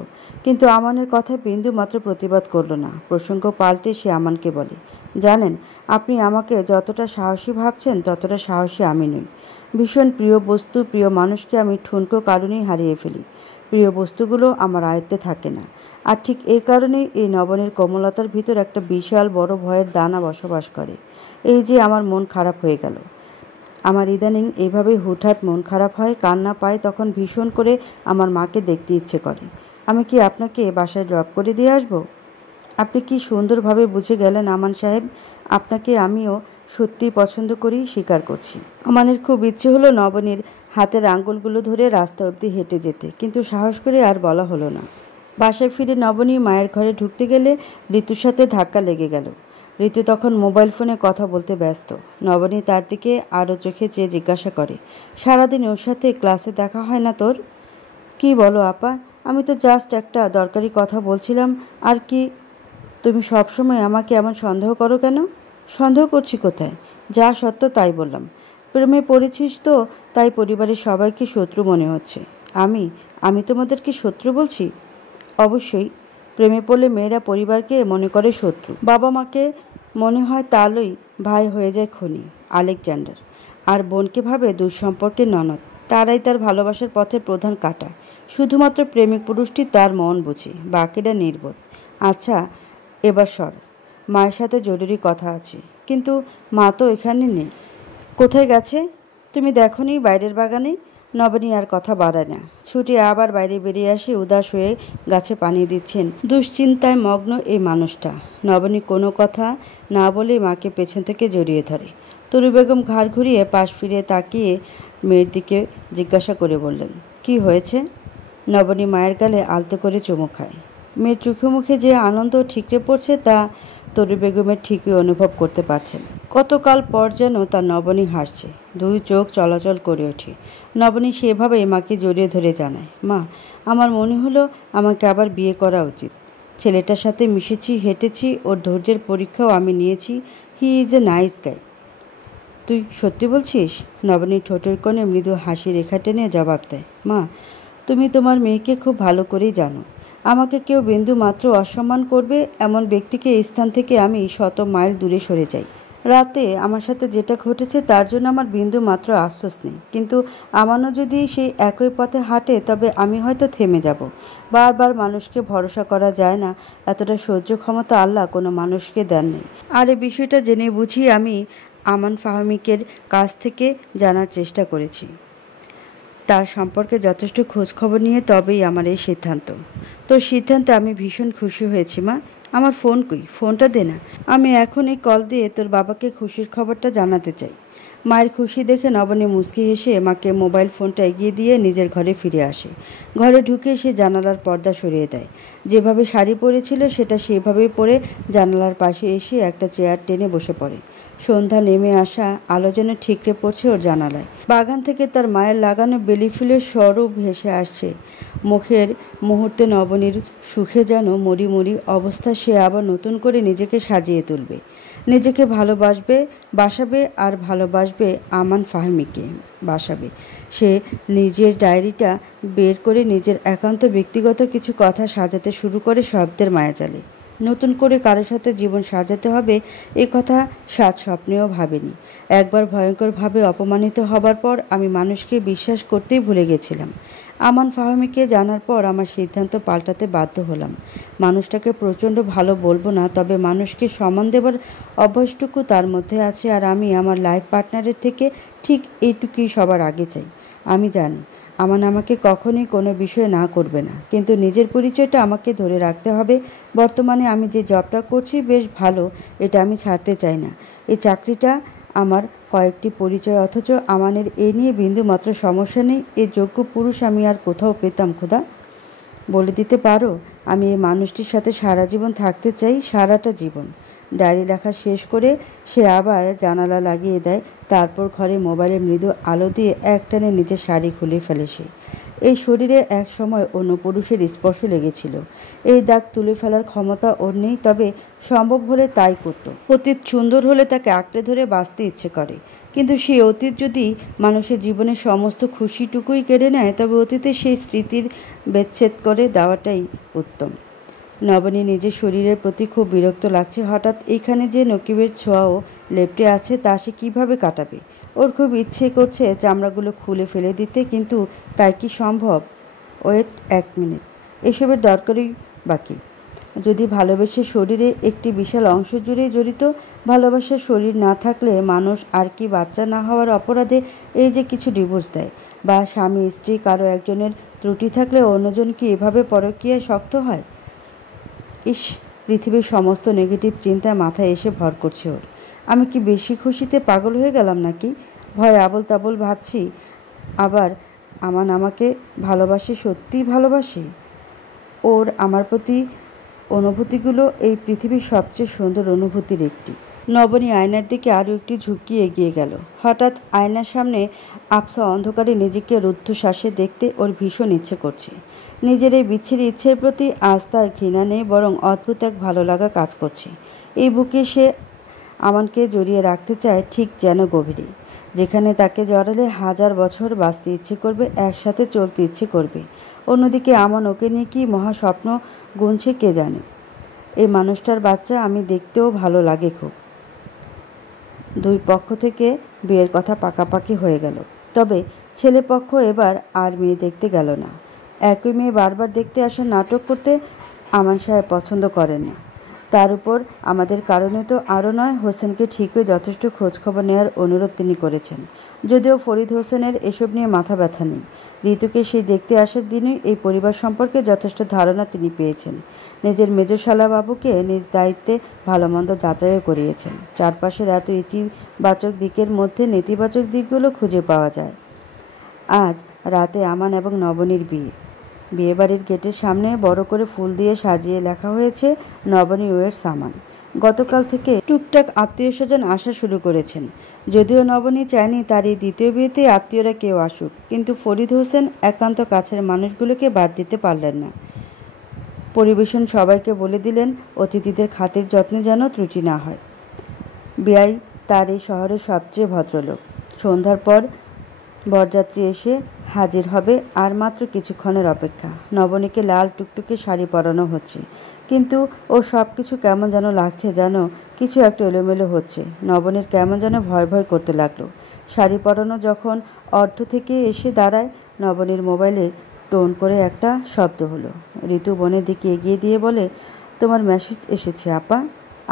কিন্তু আমানের কথায় বিন্দু মাত্র প্রতিবাদ করল না। প্রসঙ্গ পাল্টে সে আমানকে বলে, জানেন, আপনি আমাকে যতটা সাহসী ভাবছেন ততটা সাহসী আমি নই। ভীষণ প্রিয় বস্তু, প্রিয় মানুষকে আমি ঠুনকো কারণেই হারিয়ে ফেলি। প্রিয় বস্তুগুলো আমার আয়ত্তে থাকে না। আর ঠিক এই কারণেই এই নবনের কোমলতার ভিতর একটা বিশাল বড় ভয়ের দানা বসবাস করে। এই যে আমার মন খারাপ হয়ে গেল। আমার ইদানিং এইভাবেই হুটহাট মন খারাপ হয়, কান্না পায়, তখন ভীষণ করে আমার মাকে দেখতে ইচ্ছে করে। আমি কি আপনাকে বাসায় ড্রপ করে দিয়ে আসবো? আপনি কি সুন্দরভাবে বুঝে গেলেন আমান সাহেব। আপনাকে আমিও সত্যিই পছন্দ করি, স্বীকার করছি। আমানের খুব ইচ্ছে হলো নবনীর হাতের আঙ্গুলগুলো ধরে রাস্তা অবধি হেঁটে যেতে, কিন্তু সাহস করে আর বলা হলো না। বাসায় ফিরে নবনী মায়ের ঘরে ঢুকতে গেলে ঋতুর সাথে ধাক্কা লেগে গেল। ঋতু তখন মোবাইল ফোনে কথা বলতে ব্যস্ত। নবনী তার দিকে আরও চোখে চেয়ে জিজ্ঞাসা করে, সারাদিন ওর সাথে ক্লাসে দেখা হয় না তোর? কি বলো আপা, আমি তো জাস্ট একটা দরকারি কথা বলছিলাম। আর কি, তুমি সবসময় আমাকে এমন সন্দেহ করো কেন? সন্দেহ করছি কোথায়? যা সত্য তাই বললাম। প্রেমে পড়েছিস তো, তাই পরিবারের সবাইকে শত্রু মনে হচ্ছে। আমি আমি তোমাদেরকে শত্রু বলছি? অবশ্যই। প্রেমে পড়লে মেয়েরা পরিবারকে মনে করে শত্রু, বাবা মাকে মনে হয় তালই, ভাই হয়ে যায় খুনি, আলেকজান্ডার। আর বোনকে ভাবে দুঃসম্পর্কের ননদ। তারাই তার ভালোবাসার পথের প্রধান কাঁটা। শুধুমাত্র প্রেমিক পুরুষটি তার মন বুঝে, বাকিরা নির্বোধ। আচ্ছা, এবার সর, মায়ের সাথে জরুরি কথা আছে। কিন্তু মা তো এখানে নেই। কোথায় গেছে? তুমি দেখোনি বাইরের বাগানে? নবনী আর কথা বাড়ায় না। ছুটি আবার বাইরে বেরিয়ে আসে, উদাস হয়ে গাছে পানি দিচ্ছেন দুশ্চিন্তায় মগ্ন এই মানুষটা। নবনী কোনো কথা না বলে মাকে পেছন থেকে জড়িয়ে ধরে। তরু বেগম ঘাড় ঘুরিয়ে পাশ ফিরে তাকিয়ে মেয়ের দিকে জিজ্ঞাসা করে বললেন, কি হয়েছে? নবনী মায়ের গালে আলতো করে চুমু খায়। মেয়ের চোখে মুখে যে আনন্দ ঠিকরে পড়ছে তা তরু বেগমের ঠিকই অনুভব করতে পারছেন। কতকাল পর যেন তার নবনী হাসছে। দুই চোখ চলাচল করে ওঠে। নবনী সেভাবেই মাকে জড়িয়ে ধরে জানায়, মা, আমার মনে হলো আমাকে আবার বিয়ে করা উচিত। ছেলেটার সাথে মিশেছি, হেঁটেছি, ওর ধৈর্যের পরীক্ষাও আমি নিয়েছি। He is a nice guy. তুই সত্যি বলছিস? নবনী ঠোঁটের কোণে মৃদু হাসি রেখা টেনে জবাব দেয়, মা, তুমি তোমার মেয়েকে খুব ভালো করেই জানো। আমাকে কেউ বিন্দু মাত্র অসম্মান করবে এমন ব্যক্তিকে এই স্থান থেকে আমি 100 মাইল দূরে সরে যাই। রাতে আমার সাথে যেটা ঘটেছে তার জন্য আমার বিন্দু মাত্র আফসোস নেই, কিন্তু আমানও যদি সেই একই পথে হাঁটে তবে আমি হয়তো থেমে যাব। বারবার মানুষকে ভরসা করা যায় না, এতটা সহ্য ক্ষমতা আল্লাহ কোনো মানুষকে দেন নেই। আর এই বিষয়টা জেনে বুঝি আমি আমান ফাহমিকের কাছ থেকে জানার চেষ্টা করেছি। তার সম্পর্কে যথেষ্ট খোঁজখবর নিয়ে তবেই আমার এই সিদ্ধান্ত। তোর সিদ্ধান্তে আমি ভীষণ খুশি হয়েছি মা। আমার ফোন কই? ফোনটা দে না। আমি এখনই কল দিয়ে তোর বাবাকে খুশির খবরটা জানাতে চাই। মায়ের খুশি দেখে নবনী মুচকি হেসে মাকে মোবাইল ফোনটা এগিয়ে দিয়ে নিজের ঘরে ফিরে আসে। ঘরে ঢুকে সে জানালার পর্দা সরিয়ে দেয়। যেভাবে শাড়ি পরেছিল সেটা সেভাবেই পরে জানালার পাশে এসে একটা চেয়ার টেনে বসে পড়ে। সন্ধ্যা নেমে আসা আলো যেন ঠিকরে পড়ছে ওর জানালায়। বাগান থেকে তার মায়ের লাগানো বেলি ফুলের স্বরূপ ভেসে আসছে মুখের মুহূর্তে। নবনীর সুখে যেন মরি মরি অবস্থা। সে আবার নতুন করে নিজেকে সাজিয়ে তুলবে, নিজেকে বাসাবে আর ভালোবাসবে আমান ফাহমিকে বাসাবে। সে নিজের ডায়েরিটা বের করে নিজের একান্ত ব্যক্তিগত কিছু কথা সাজাতে শুরু করে শব্দের মায়াজালে। নতুন করে কারোর সাথে জীবন সাজাতে হবে এ কথা সাত স্বপ্নেও ভাবেনি। একবার ভয়ঙ্করভাবে অপমানিত হবার পর আমি মানুষকে বিশ্বাস করতেই ভুলে গেছিলাম। আমান ফাহমিকে জানার পর আমার সিদ্ধান্ত পাল্টাতে বাধ্য হলাম। মানুষটাকে প্রচণ্ড ভালো বলবো না, তবে মানুষকে সম্মান দেবার অভ্যাসটুকু তার মধ্যে আছে। আর আমি আমার লাইফ পার্টনারের থেকে ঠিক এইটুকুই সবার আগে চাই। আমি জানি আমাকে কখনোই কোনো বিষয়ে না করবে না, কিন্তু নিজের পরিচয়টা আমাকে ধরে রাখতে হবে। বর্তমানে আমি যে জবটা করছি বেশ ভালো, এটা আমি ছাড়তে চাই না। এই চাকরিটা আমার কয়েকটি পরিচয়, অথচ আমানের এ নিয়ে বিন্দুমাত্র সমস্যা নেই। এ যোগ্য পুরুষ আমি আর কোথাও পেতাম খোদা? বলে দিতে পারো আমি এই মানুষটির সাথে সারা জীবন থাকতে চাই, সারাটা জীবন। ডায়েরি লেখা শেষ করে সে আবার জানালা লাগিয়ে দেয়। তারপর ঘরে মোবাইলে মৃদু আলো দিয়ে একটানে নিজের শাড়ি খুলে ফেলে সে। এই শরীরে এক সময় অন্য পুরুষের স্পর্শ লেগেছিল। এই দাগ তুলে ফেলার ক্ষমতা ওর নেই, তবে সম্ভব হলে তাই করত। অতীত সুন্দর হলে তাকে আঁকড়ে ধরে বাঁচতে ইচ্ছে করে, কিন্তু সেই অতীত যদি মানুষের জীবনের সমস্ত খুশিটুকুই কেড়ে নেয় তবে অতীতে সেই স্মৃতির বিচ্ছেদ করে দেওয়াটাই উত্তম। নবনী নিজের শরীরের প্রতি খুব বিরক্ত লাগছে। হঠাৎ এইখানে যে নকিবের ছোঁয়াও লেপ্টে আছে তা সে কীভাবে কাটাবে? ওর খুব ইচ্ছে করছে চামড়াগুলো খুলে ফেলে দিতে, কিন্তু তাই কি সম্ভব? ওয়েট 1 মিনিট, এসবের দরকারই বাকি। যদি ভালোবেসে শরীরে একটি বিশাল অংশ জুড়েই জড়িত, ভালোবাসার শরীর না থাকলে মানুষ আর কি বাচ্চা না হওয়ার অপরাধে এই যে কিছু ডিভোর্স দেয়, বা স্বামী স্ত্রী কারো একজনের ত্রুটি থাকলে অন্যজন কি এভাবে পরকীয়ায় শক্ত হয়? ইস, পৃথিবীর সমস্ত নেগেটিভ চিন্তা মাথায় এসে ভর করছে ওর। আমি কি বেশি খুশিতে পাগল হয়ে গেলাম নাকি? ভয়ে আবল তাবল ভাবছি। আবার আমাকে ভালোবাসে, সত্যিই ভালোবাসে? ওর আমার প্রতি অনুভূতিগুলো এই পৃথিবীর সবচেয়ে সুন্দর অনুভূতির একটি। নবনী আয়নার দিকে আরও একটু ঝুঁকি এগিয়ে গেল। হঠাৎ আয়নার সামনে আবছা অন্ধকারে নিজেকে রুদ্ধশ্বাসে দেখতে ওর ভীষণ ইচ্ছে করছে। নিজের এই বিচ্ছিরি ইচ্ছের প্রতি আজ তার ঘৃণা নেই, বরং অদ্ভুত এক ভালো লাগা কাজ করছে। এই বুকে সে আমানকে জড়িয়ে রাখতে চায়, ঠিক যেন গভীরে, যেখানে তাকে জড়ালে 1000 বছর বাঁচতে ইচ্ছে করবে, একসাথে চলতে ইচ্ছে করবে। অন্যদিকে আমান ওকে নিয়ে কি মহাস্বপ্ন গুনছে কে জানে। এই মানুষটার বাচ্চা আমি দেখতেও ভালো লাগে খুব। দুই পক্ষ থেকে বিয়ের কথা পাকাপাকি হয়ে গেল, তবে ছেলে পক্ষ এবার আর মেয়ে দেখতে গেল না। একই মেয়ে বারবার দেখতে আসার নাটক করতে আমান সাহেব পছন্দ করেন না। তার উপর আমাদের কারণে তো আরও নয়, হোসেনকে ঠিকই যথেষ্ট খোঁজখবর নেওয়ার অনুরোধ তিনি করেছেন। যদিও ফরিদ হোসেনের এসব নিয়ে মাথা ব্যথা নেই। ঋতুকে সেই দেখতে আসার দিনই এই পরিবার সম্পর্কে যথেষ্ট ধারণা তিনি পেয়েছেন। নিজের মেজশালা বাবুকে নিজ দায়িত্বে ভালো মন্দ যাচাইও করিয়েছেন। চারপাশের এত ইতিবাচক দিকের মধ্যে নেতিবাচক দিকগুলো খুঁজে পাওয়া যায়। আজ রাতে আমান এবং নবনীর বিয়ে। বিয়েবাড়ির গেটের সামনে বড় করে ফুল দিয়ে সাজিয়ে লেখা হয়েছে নবনী ওয়েটস আমান। গতকাল থেকে টুকটাক আত্মীয় স্বজন আসা শুরু করেছেন। যদিও নবনী চায়নি তার এই দ্বিতীয় বিয়েতে আত্মীয়রা কেউ আসুক, কিন্তু ফরিদ হোসেন একান্ত কাছের মানুষগুলোকে বাদ দিতে পারলেন না। পরিবেশন সবাইকে বলে দিলেন অতিথিদের খাতির যত্নে যেন ত্রুটি না হয়। বিয়াই তার এই শহরের সবচেয়ে ভদ্রলোক। সন্ধ্যার পর বরযাত্রী এসে হাজির হবে, আর মাত্র কিছুক্ষণের অপেক্ষা। নবনীকে লাল টুকটুকে শাড়ি পরানো হচ্ছে, কিন্তু ও সব কিছু কেমন যেন লাগছে, যেন কিছু একটা এলোমেলো হচ্ছে। নবনীর কেমন যেন ভয় ভয় করতে লাগলো। শাড়ি পরানো যখন অর্ধ থেকে এসে দাঁড়ায়, নবনীর মোবাইলে টোন করে একটা শব্দ হলো। ঋতু বোনের দিকে এগিয়ে দিয়ে বলে, তোমার মেসেজ এসেছে আপা,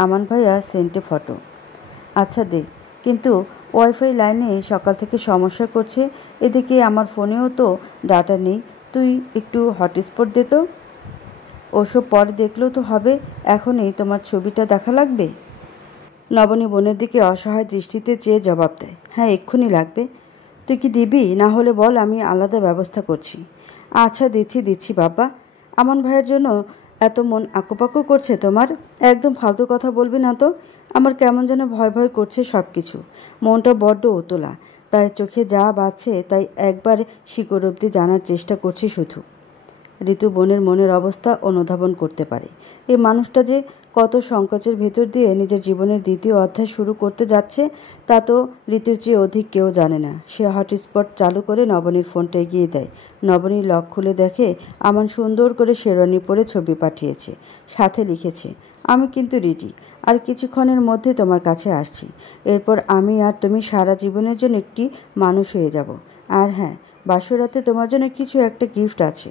আমান ভাইয়া সেন্টে ফটো। আচ্ছা দে, কিন্তু ওয়াইফাই লাইনে সকাল থেকে সমস্যা করছে, এদিকে আমার ফোনেও তো ডাটা নেই, তুই একটু হটস্পট দে তো। ওসব পরে দেখলেও তো হবে, এখনই তোমার ছবিটা দেখা লাগবে। নবনী বোনের দিকে অসহায় দৃষ্টিতে চেয়ে জবাব দেয়, হ্যাঁ এক্ষুনি লাগবে। তুই কি দিবি? না হলে বল, আমি আলাদা ব্যবস্থা করছি। আচ্ছা দিচ্ছি বাবা। আমান ভাইয়ের জন্য এত মন আঁকুপাকু করছে তোমার? একদম ফালতু কথা বলবি না তো। আমার কেমন যেন ভয় ভয় করছে সব কিছু। মনটা বড্ড উতলা, তাই চোখে যা বাজছে তাই একবার শিকড় অবধি জানার চেষ্টা করছি শুধু। ঋতু বোনের মনের অবস্থা অনুধাবন করতে পারে। এই মানুষটা যে কত সংকোচের ভেতর দিয়ে নিজের জীবনের দ্বিতীয় অধ্যায় শুরু করতে যাচ্ছে তা তো ঋতুর চেয়ে অধিক কেউ জানে না। সে হটস্পট চালু করে নবনীর ফোনটা এগিয়ে দেয়। নবনীর লক খুলে দেখে আমান সুন্দর করে শেরওয়ানি পরে ছবি পাঠিয়েছে, সাথে লিখেছে, আমি কিন্তু রেডি, আর কিছুক্ষণের মধ্যে তোমার কাছে আসছি। এরপর আমি আর তুমি সারা জীবনের জন্য একটি মানুষ হয়ে যাব। আর হ্যাঁ, বাসরাতে তোমার জন্য কিছু একটা গিফট আছে।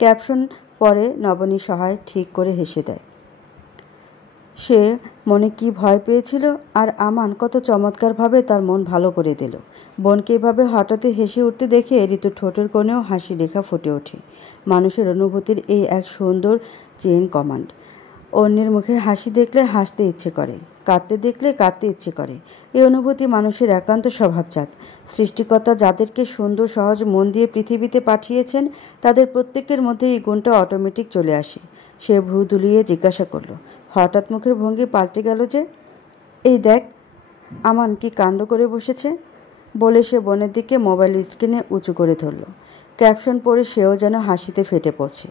ক্যাপশন পরে নবনী সহায় ঠিক করে হেসে দেয়। সে মনে কি ভয় পেয়েছিল, আর আমান কত চমৎকারভাবে তার মন ভালো করে দিল। বোনকে এভাবে হঠাৎ হেসে উঠতে দেখে ঋতুর ঠোঁটের কোণেও হাসি রেখা ফুটে ওঠে। মানুষের অনুভূতির এই এক সুন্দর চেইন কমান্ড। অন্যের মুখে হাসি দেখলে হাসতে ইচ্ছে করে, কাঁদতে দেখলে কাঁদতে ইচ্ছে করে। এই অনুভূতি মানুষের একান্ত স্বভাবজাত। সৃষ্টিকর্তা যাদেরকে সুন্দর সহজ মন দিয়ে পৃথিবীতে পাঠিয়েছেন, তাদের প্রত্যেকের মধ্যে এই গুণটা অটোমেটিক চলে আসে। সে ভ্রু দুলিয়ে জিজ্ঞাসা করলো, হঠাৎ মুখের ভঙ্গি পাল্টে গেল যে? এই দেখ আমান কি কাণ্ড করে বসেছে, বলে সে বোনের দিকে মোবাইল স্ক্রিনে উঁচু করে ধরল। ক্যাপশন পড়ে সেও যেন হাসিতে ফেটে পড়ছে।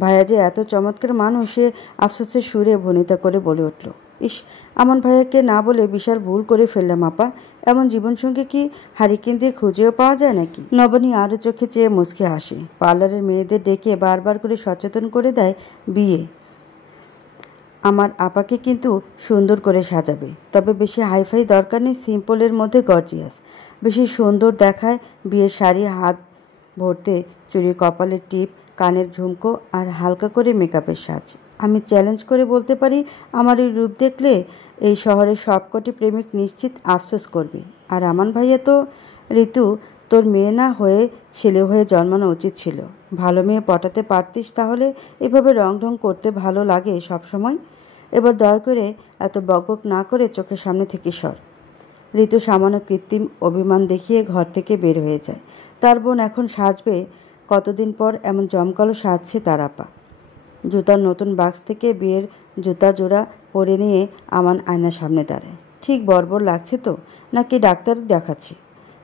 ভাইয়া যে এত চমৎকার মানুষ, সে আফসোসের সুরে ভনিতা করে বলে উঠল, ইস, আমান ভাইয়াকে না বলে বিশাল ভুল করে ফেললাম আপা। এমন জীবনসঙ্গী কি হারিকেন দিয়ে খুঁজেও পাওয়া যায় নাকি? নবনী আরও চোখে চেয়ে মুচকে হাসে। পার্লারের মেয়েদের ডেকে বারবার করে সচেতন করে দেয়, বিয়ে আমার আপাকে কিন্তু সুন্দর করে সাজাবে, তবে বেশি হাইফাই দরকার নেই, সিম্পলের মধ্যে গর্জিয়াস। বেশি সুন্দর দেখায় বিয়ের শাড়ি, হাত ভরতে চুড়ি, কপালের টিপ, কানের ঝুমকো আর হালকা করে মেকআপের সাজ। আমি চ্যালেঞ্জ করে বলতে পারি, আমার এই রূপ দেখলে এই শহরের সবকটি প্রেমিক নিশ্চিত আফসোস করবে। আর আমান ভাইয়া তো, ঋতু, তোর মেয়ে না হয়ে ছেলে হয়ে জন্মানো উচিত ছিল। ভালো মেয়ে পটাতে পারতিস, তাহলে এভাবে রং ঢং করতে ভালো লাগে সব সময়। এবার দয়া করে এত বকবক না করে চোখের সামনে থেকে সর। ঋতু সামান্য কৃত্রিম অভিমান দেখিয়ে ঘর থেকে বের হয়ে যায়। তার বোন এখন সাজবে, কতদিন পর এমন জমকালো সাজছে তার আপা। জুতার নতুন বাক্স থেকে বিয়ের জুতা জোড়া পরে নিয়ে আমান আয়নার সামনে দাঁড়ায়। ঠিক বর্বর লাগছে তো, নাকি ডাক্তার দেখাচ্ছি?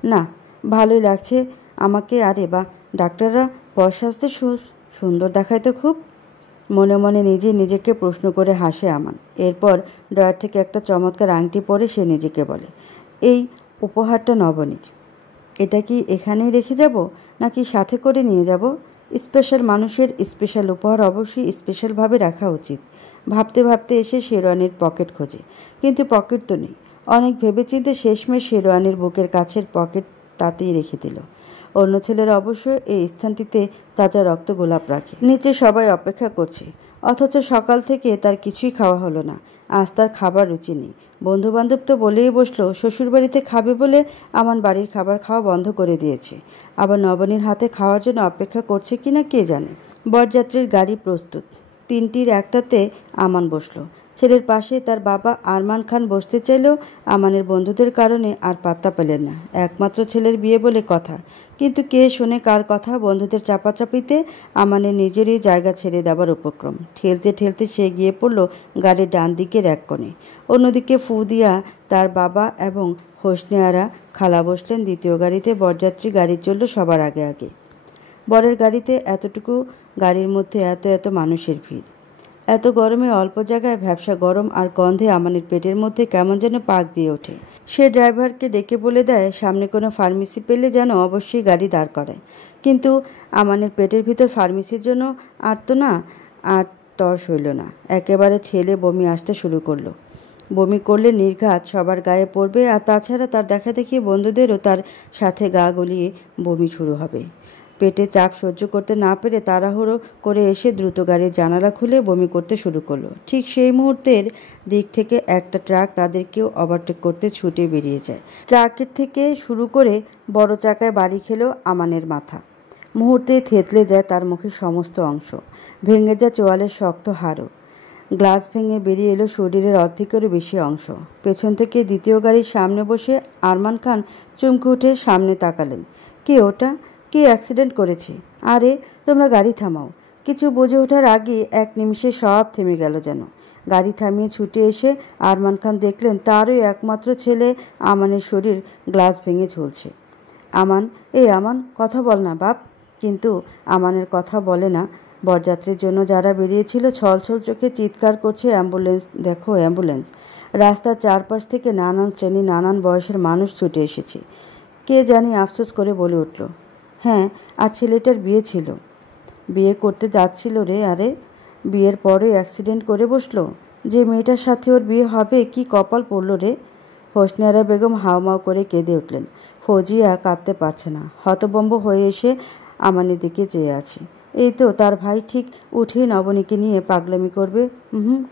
না, ভালোই লাগছে আমাকে। আরে বা, ডাক্তাররা পয়সা আসতে সুন্দর দেখায় তো খুব। মনে মনে নিজেকে প্রশ্ন করে হাসে আমান। এরপর ড্রয়ার থেকে একটা চমৎকার আংটি পরে সে নিজেকে বলে, এই উপহারটা নবনীর। এটা কি এখানেই রেখে যাব, নাকি সাথে করে নিয়ে যাব? স্পেশাল মানুষের স্পেশাল উপহার অবশ্যই স্পেশালভাবে রাখা উচিত। ভাবতে ভাবতে এসে শেরওয়ানির পকেট খোঁজে, কিন্তু পকেট তো নেই। অনেক ভেবেচিন্তে শেষমেশ শেরওয়ানির বুকের কাছের পকেট তাতেই রেখে দিল। অন্য ছেলেরা অবশ্য এই স্থানটিতে তাজা রক্ত গোলাপ রাখে। নিচে সবাই অপেক্ষা করছে, অথচ সকাল থেকে তার কিছুই খাওয়া হলো না। আজ তার খাবার রুচি নেই। বন্ধুবান্ধব তো বলেই বসলো, শ্বশুরবাড়িতে খাবে বলে আমান বাড়ির খাবার খাওয়া বন্ধ করে দিয়েছে। আবার নবনীর হাতে খাওয়ার জন্য অপেক্ষা করছে কিনা কে জানে। বরযাত্রীর গাড়ি প্রস্তুত। 3টির একটাতে আমান বসলো। ছেলের পাশে তার বাবা আরমান খান বসতে চাইলেও আমানের বন্ধুদের কারণে আর পাত্তা পেলেন না। একমাত্র ছেলের বিয়ে বলে কথা, কিন্তু কে শোনে কার কথা। বন্ধুদের চাপাচাপিতে আমানের নিজেরই জায়গা ছেড়ে দেওয়ার উপক্রম। ঠেলতে ঠেলতে সে গিয়ে পড়ল গাড়ির ডান দিকের এক কোণে। অন্যদিকে ফুদিয়া, তার বাবা এবং হোসনে খালা বসলেন দ্বিতীয় গাড়িতে। বরযাত্রী গাড়ি চলল সবার আগে আগে। বরের গাড়িতে এতটুকু গাড়ির মধ্যে এত মানুষের ভিড়। এত গরমে অল্প জায়গায় ভ্যাপসা গরম আর গন্ধে আমানের পেটের মধ্যে কেমন যেন পাক দিয়ে ওঠে। সে ড্রাইভারকে ডেকে বলে দেয় সামনে কোনো ফার্মেসি পেলে যেন অবশ্যই গাড়ি দাঁড় করায়। কিন্তু আমানের পেটের ভিতর ফার্মেসির জন্য আর তো না, আর তর সইল না। একেবারে ঠেলে বমি আসতে শুরু করলো। বমি করলে নির্ঘাত সবার গায়ে পড়বে, আর তাছাড়া তার দেখা দেখি বন্ধুদেরও তার সাথে গা গলিয়ে বমি শুরু হবে। পেটে চাপ সহ্য করতে না পেরে তাড়াহুড়ো করে এসে দ্রুত গাড়ির জানালা খুলে বমি করতে শুরু করলো। ঠিক সেই মুহূর্তের দিক থেকে একটা ট্রাক তাদেরকেও ওভারটেক করতে ছুটে বেরিয়ে যায়। ট্রাকের থেকে শুরু করে বড় চাকায় বাড়ি খেলো আমানের মাথা। মুহূর্তেই থেতলে যায় তার মুখের সমস্ত অংশ। ভেঙে যায় চোয়ালের শক্ত হাড়ও। গ্লাস ভেঙে বেরিয়ে এলো শরীরের অর্ধেকেরও বেশি অংশ। পেছন থেকে দ্বিতীয় গাড়ির সামনে বসে আরমান খান চমকে উঠে সামনে তাকালেন। কে ওটা? কে অ্যাক্সিডেন্ট করেছে? আরে তোমরা গাড়ি থামাও। কিছু বুঝে ওঠার আগে এক নিমিষে সব থেমে গেল যেন। গাড়ি থামিয়ে ছুটে এসে আরমান খান দেখলেন তারই একমাত্র ছেলে আমানের শরীর গ্লাস ভেঙে ঝুলছে। আমান, আমান, কথা বল না বাপ। কিন্তু আমানের কথা বলে না। বরযাত্রীর জন্য যারা বেরিয়েছিল ছলছল চোখে চিৎকার করছে, অ্যাম্বুলেন্স দেখো, অ্যাম্বুলেন্স। রাস্তার চারপাশ থেকে নানান শ্রেণী নানান বয়সের মানুষ ছুটে এসেছে। কে জানি আফসোস করে বলে উঠল, হ্যাঁ, আর ছেলেটার বিয়ে ছিল। বিয়ে করতে যাচ্ছিল রে। আরে বিয়ের পরে অ্যাক্সিডেন্ট করে বসলো। যে মেয়েটার সাথে ওর বিয়ে হবে, কি কপাল পড়ল রে। হোসনে বেগম হাউমাউ করে কেঁদে উঠলেন। ফৌজিয়া কাঁদতে পারছে না, হতবম্ব হয়ে এসে আমানের দিকে চেয়ে আছে। এই তো তার ভাই ঠিক উঠে নবনীকে নিয়ে পাগলামি করবে।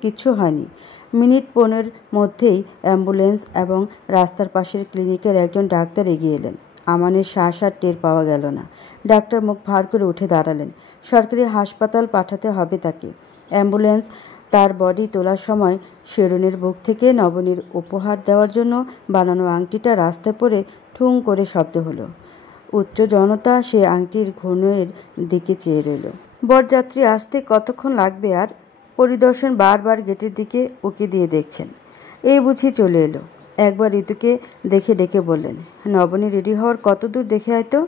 কিচ্ছু হয়নি। মিনিট 15 মধ্যেই অ্যাম্বুলেন্স এবং রাস্তার পাশের ক্লিনিকের একজন ডাক্তার এগিয়ে এলেন। আমানের শ্বাস আর টের পাওয়া গেল না। ডাক্তার মুখ ভার করে উঠে দাঁড়ালেন। সরকারি হাসপাতাল পাঠাতে হবে তাকে। অ্যাম্বুলেন্স তার বডি তোলার সময় শেরনের বুক থেকে নবনীর উপহার দেওয়ার জন্য বানানো আংটিটা রাস্তায় পড়ে ঠুং করে শব্দ হলো। উচ্চ জনতা সে আংটির ঘূর্ণের দিকে চেয়ে রইল। বরযাত্রী আসতে কতক্ষণ লাগবে আর? পরিদর্শন বারবার গেটের দিকে উকি দিয়ে দেখছেন। এই বুঝি চলে এলো। একবার ঋতুকে দেখে ডেকে বললেন, নবনী রেডি হওয়ার কত দূর দেখে আয় তো।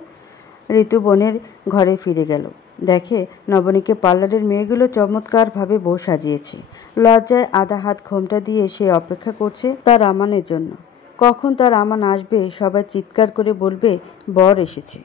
ঋতু বোনের ঘরে ফিরে গেল। দেখে নবনীকে পার্লারের মেয়েগুলো চমৎকারভাবে বউ সাজিয়েছে। লজ্জায় আধা হাত ঘোমটা দিয়ে সে অপেক্ষা করছে তার আমানের জন্য। কখন তার আমান আসবে, সবাই চিৎকার করে বলবে বর এসেছে।